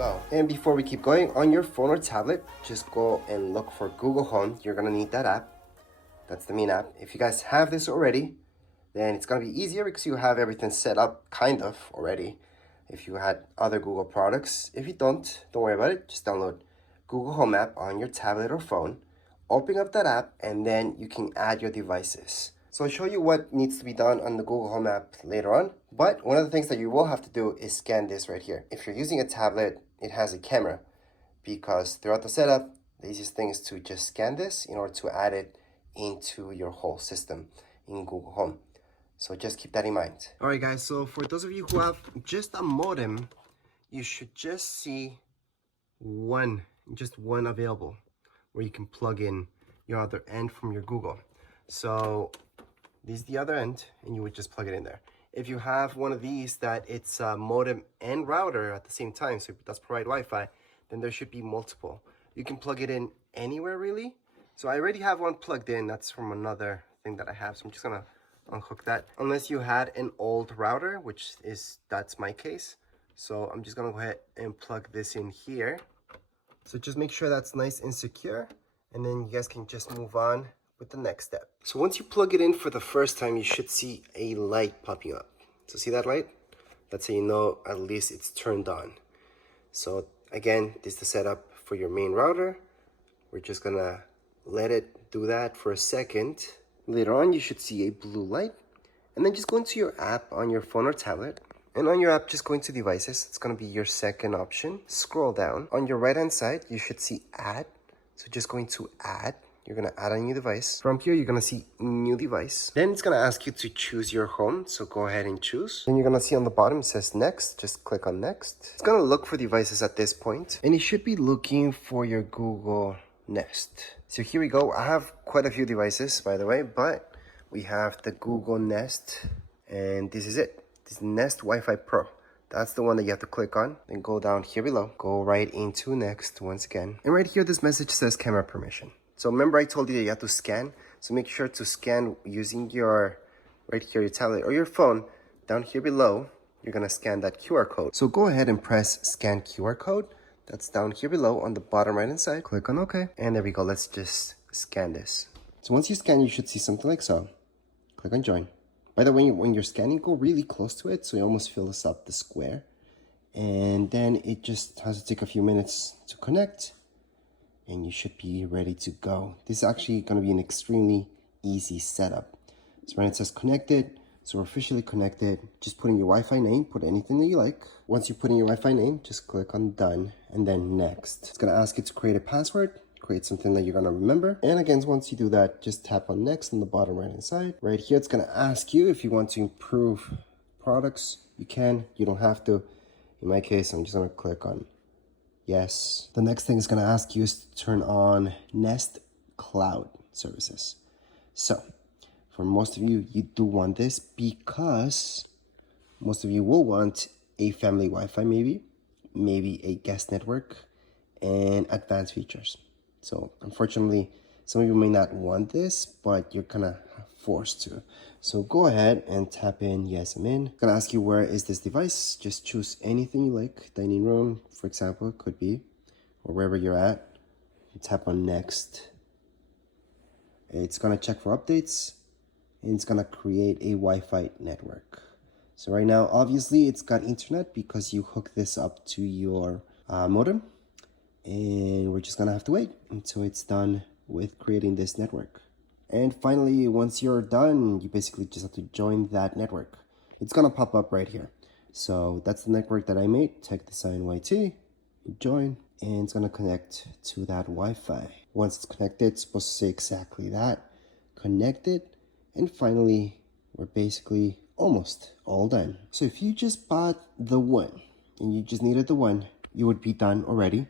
go. And before we keep going, on your phone or tablet, just go and look for Google Home. You're gonna need that app. That's the main app. If you guys have this already, then it's gonna be easier because you have everything set up kind of already. If you had other Google products, if you don't worry about it. Just download Google Home app on your tablet or phone. Open up that app and then you can add your devices. So I'll show you what needs to be done on the Google Home app later on. But one of the things that you will have to do is scan this right here. If you're using a tablet, it has a camera, because throughout the setup, the easiest thing is to just scan this in order to add it into your whole system in Google Home. So just keep that in mind. All right, guys, so for those of you who have just a modem, you should just see just one available where you can plug in your other end from your Google. So this is the other end, and you would just plug it in there. If you have one of these that it's a modem and router at the same time, so it does provide Wi-Fi, then there should be multiple. You can plug it in anywhere, really. So I already have one plugged in. That's from another thing that I have. So I'm just gonna unhook that. Unless you had an old router, that's my case. So I'm just gonna go ahead and plug this in here. So just make sure that's nice and secure, and then you guys can just move on with the next step. So once you plug it in for the first time, you should see a light popping up. So see that light? That's how you know at least it's turned on. So again, this is the setup for your main router. We're just gonna let it do that for a second. Later on, you should see a blue light, and then just go into your app on your phone or tablet. And on your app, just go into devices. It's gonna be your second option. Scroll down. On your right-hand side, you should see add. So just go into add. You're gonna add a new device. From here, you're gonna see new device. Then it's gonna ask you to choose your home. So go ahead and choose. Then you're gonna see on the bottom, it says next. Just click on next. It's gonna look for devices at this point. And it should be looking for your Google Nest. So here we go. I have quite a few devices, by the way, but we have the Google Nest, and this is it. This Nest Wi-Fi Pro. That's the one that you have to click on. Then go down here below. Go right into next once again. And right here, this message says camera permission. So remember I told you that you have to scan. So make sure to scan using right here, your tablet or your phone. Down here below, you're gonna scan that QR code. So go ahead and press scan QR code. That's down here below on the bottom right hand side. Click on OK. And there we go. Let's just scan this. So once you scan, you should see something like so. Click on join. By the way, when you're scanning, go really close to it so it almost fills up the square. And then it just has to take a few minutes to connect, and you should be ready to go. This is actually going to be an extremely easy setup. So when it says connected, so we're officially connected. Just put in your Wi-Fi name, put anything that you like. Once you put in your Wi-Fi name, just click on done and then next. It's going to ask you to create a password. Create something that you're going to remember. And again, once you do that, just tap on next on the bottom right hand side. Right here, it's going to ask you if you want to improve products. You can, you don't have to. In my case, I'm just going to click on yes. The next thing it's going to ask you is to turn on Nest Cloud services. So for most of you, you do want this because most of you will want a family Wi-Fi, maybe a guest network and advanced features. So unfortunately, some of you may not want this, but you're kind of forced to. So go ahead and tap in yes, I'm in. It's gonna ask you where is this device. Just choose anything you like. Dining room, for example, could be, or wherever you're at. You tap on next. It's gonna check for updates, and it's gonna create a Wi-Fi network. So right now, obviously, it's got internet because you hook this up to your modem. And we're just gonna have to wait until it's done with creating this network. And finally, once you're done, you basically just have to join that network. It's gonna pop up right here. So that's the network that I made, Tech Design YT. You join, and it's gonna connect to that Wi-Fi. Once it's connected, it's supposed to say exactly that. Connected, and finally, we're basically almost all done. So if you just bought the one, and you just needed the one, you would be done already.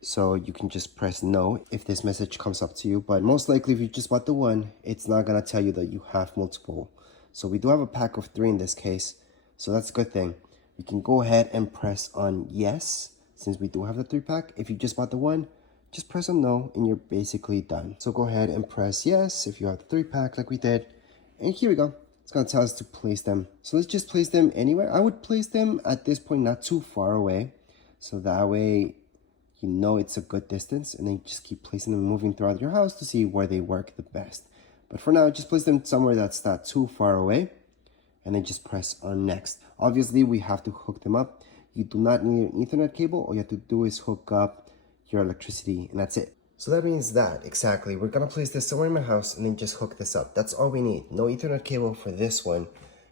So you can just press no if this message comes up to you. But most likely, if you just bought the one, it's not going to tell you that you have multiple. So we do have a pack of 3 in this case. So that's a good thing. You can go ahead and press on yes, since we do have the 3-pack. If you just bought the one, just press on no and you're basically done. So go ahead and press yes if you have the 3-pack like we did. And here we go. It's going to tell us to place them. So let's just place them anywhere. I would place them at this point not too far away. So that way, you know it's a good distance, and then just keep placing them, moving throughout your house to see where they work the best. But for now, just place them somewhere that's not too far away, and then just press on next. Obviously, we have to hook them up. You do not need an Ethernet cable. All you have to do is hook up your electricity, and that's it. So that means that, exactly, we're gonna place this somewhere in my house and then just hook this up. That's all we need. No Ethernet cable for this one.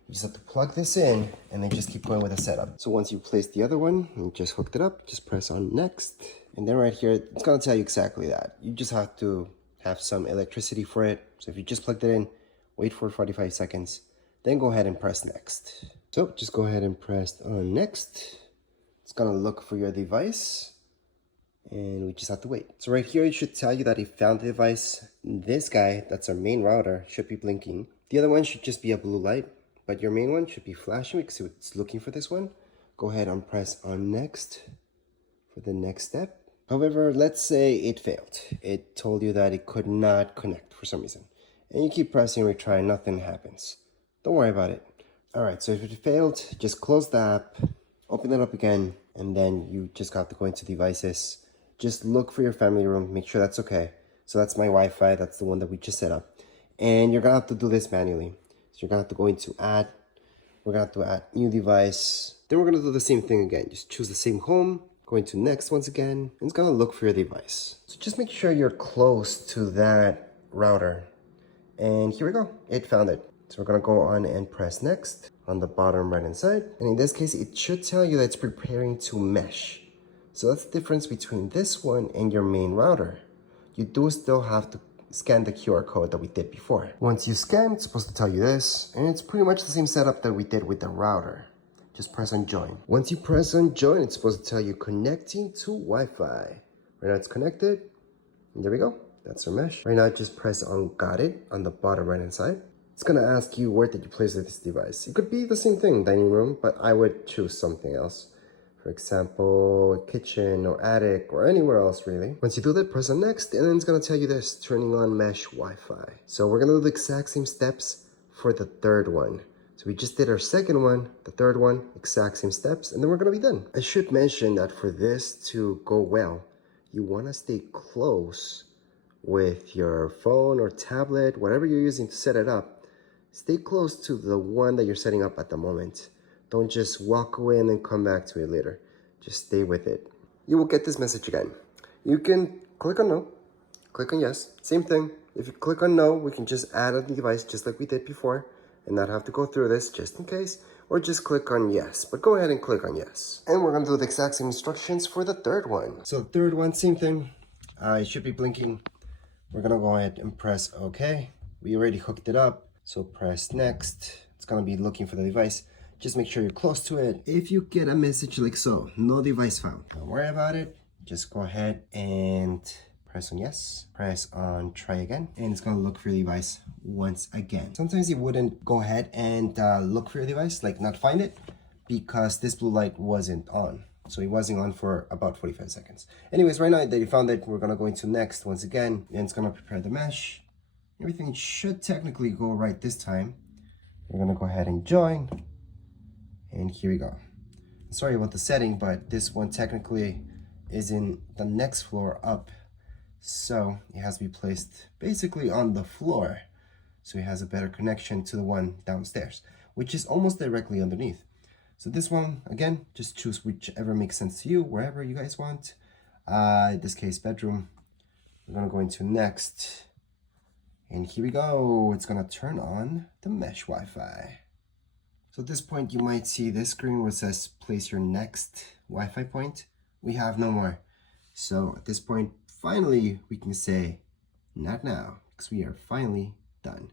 You just have to plug this in and then just keep going with the setup. So once you place the other one and just hooked it up, just press on next. And then right here, it's gonna tell you exactly that. You just have to have some electricity for it. So if you just plugged it in, wait for 45 seconds, then go ahead and press next. So just go ahead and press on next. It's gonna look for your device, and we just have to wait. So right here, it should tell you that it found the device. This guy, that's our main router, should be blinking. The other one should just be a blue light, but your main one should be flashing because it's looking for this one. Go ahead and press on next for the next step. However, let's say it failed. It told you that it could not connect for some reason. And you keep pressing retry, nothing happens. Don't worry about it. All right, so if it failed, just close the app, open it up again, and then you just have to go into devices. Just look for your family room, make sure that's okay. So that's my Wi-Fi, that's the one that we just set up. And you're gonna have to do this manually. So you're gonna have to go into add, we're gonna have to add new device. Then we're gonna do the same thing again. Just choose the same home, go into next once again, and it's gonna look for your device. So just make sure you're close to that router. And here we go, it found it. So we're gonna go on and press next on the bottom right hand side. And in this case, it should tell you that it's preparing to mesh. So that's the difference between this one and your main router. You do still have to scan the QR code that we did before. Once you scan, it's supposed to tell you this, and it's pretty much the same setup that we did with the router. Just press on join. Once you press on join, it's supposed to tell you connecting to Wi-Fi. Right now it's connected, and there we go. That's our mesh. Right now, just press on got it on the bottom right hand side. It's gonna ask you where did you place this device. It could be the same thing, dining room, but I would choose something else. For example, kitchen or attic or anywhere else really. Once you do that, press on next, and then it's gonna tell you this, turning on mesh Wi-Fi. So we're gonna do the exact same steps for the third one. So we just did our second one, the third one, exact same steps, and then we're gonna be done. I should mention that for this to go well, you wanna stay close with your phone or tablet, whatever you're using to set it up. Stay close to the one that you're setting up at the moment. Don't just walk away and then come back to it later. Just stay with it. You will get this message again. You can click on no, click on yes, same thing. If you click on no, we can just add a device just like we did before and not have to go through this just in case, or just click on yes, but go ahead and click on yes. And we're gonna do the exact same instructions for the third one. So the third one, same thing. It should be blinking. We're gonna go ahead and press okay. We already hooked it up, so press next. It's gonna be looking for the device. Just make sure you're close to it. If you get a message like so, no device found, don't worry about it. Just go ahead and press on yes, press on try again, and it's gonna look for your device once again. Sometimes it wouldn't go ahead and look for your device, like not find it, because this blue light wasn't on. So it wasn't on for about 45 seconds. Anyways, right now that you found it, we're gonna go into next once again, and it's gonna prepare the mesh. Everything should technically go right this time. We're gonna go ahead and join. And here we go. Sorry about the setting, but this one technically is in the next floor up. So it has to be placed basically on the floor. So it has a better connection to the one downstairs, which is almost directly underneath. So this one, again, just choose whichever makes sense to you, wherever you guys want. In this case, bedroom. We're gonna go into next. And here we go. It's gonna turn on the mesh Wi-Fi. So at this point, you might see this screen where it says place your next Wi-Fi point. We have no more. So at this point, finally, we can say not now, because we are finally done.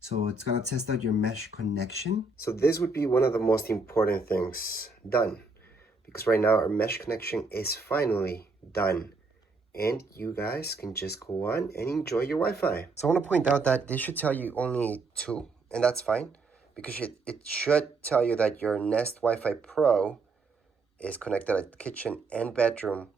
So it's gonna test out your mesh connection. So this would be one of the most important things done, because right now our mesh connection is finally done. And you guys can just go on and enjoy your Wi-Fi. So I wanna point out that this should tell you only 2, and that's fine. Because it should tell you that your Nest Wi-Fi Pro is connected at the kitchen and bedroom.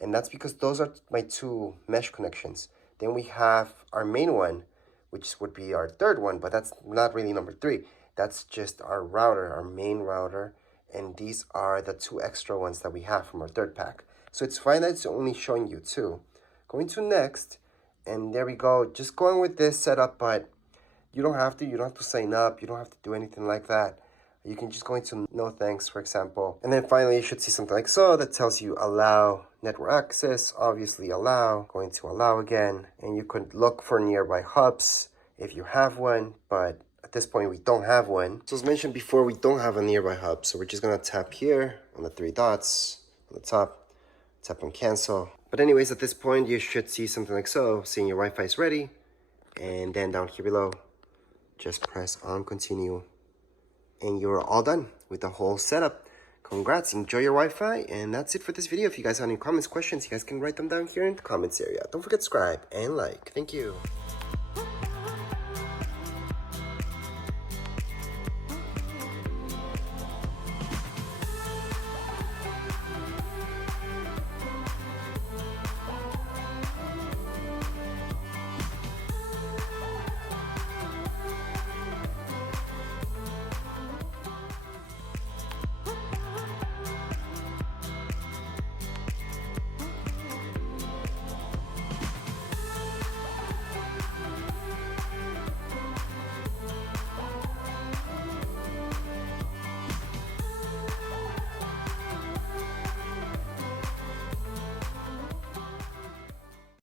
And that's because those are my 2 mesh connections. Then we have our main one, which would be our third one, but that's not really number 3. That's just our router, our main router. And these are the 2 extra ones that we have from our 3rd pack. So it's fine that it's only showing you 2. Going to next, and there we go. Just going with this setup, but you don't have to sign up. You don't have to do anything like that. You can just go into no thanks, for example. And then finally, you should see something like so that tells you allow network access, obviously allow, going to allow again. And you could look for nearby hubs if you have one, but at this point, we don't have one. So as mentioned before, we don't have a nearby hub. So we're just gonna tap here on the 3 dots on the top, tap on cancel. But anyways, at this point, you should see something like so, saying your Wi-Fi is ready. And then down here below, just press on continue. And you're all done with the whole setup. Congrats, enjoy your Wi-Fi, and that's it for this video. If you guys have any comments, questions, you guys can write them down here in the comments area. Don't forget to subscribe and like. Thank you.